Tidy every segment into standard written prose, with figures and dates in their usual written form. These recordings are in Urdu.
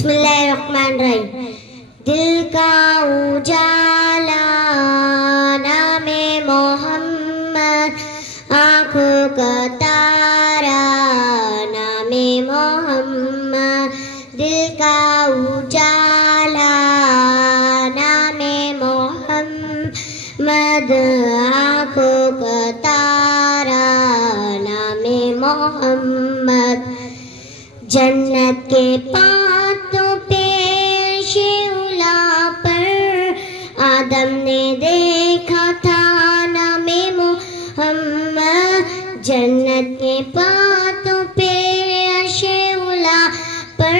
بسم اللہ الرحمن الرحیم. دل کا اجالا نام محمد، آنکھوں کا تارا نام محمد. دل کا اجالا نام محمد، آنکھوں کا تارا نام محمد. جنت کے پاتوں پہ شعلہ پر آدم نے دیکھا تھا نام محمد. جنت کے پاتوں پہ شعلہ پر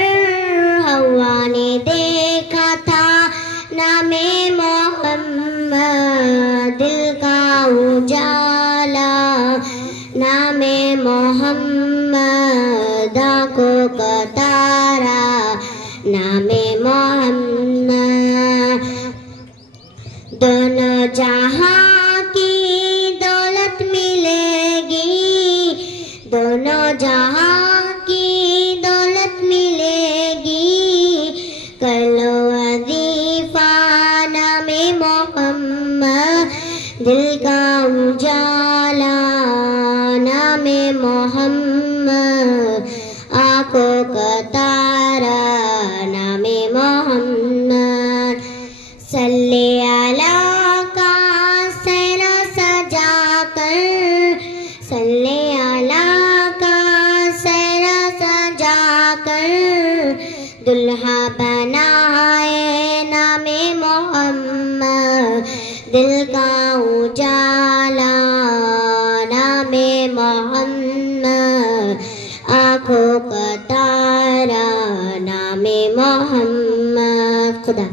حوا نے دیکھا تھا نام محمد. دل کا اجالا نام محمد، آنکھوں کا تارا نام محمد. دونوں جہاں کی دولت ملے گی، دونوں جہاں کی دولت ملے گی. کر لو وظیفہ نام محمد. دل کا اجالا نام محمد، آنکھوں کا تارا نام محمد. صلی اللہ کا سہرا سجا کر، صلی اللہ کا سہرا سجا کر دلہا بنائے نام محمد. دل کا اجالا نام محمد، آنکھوں کا تارا نام محمد. خدا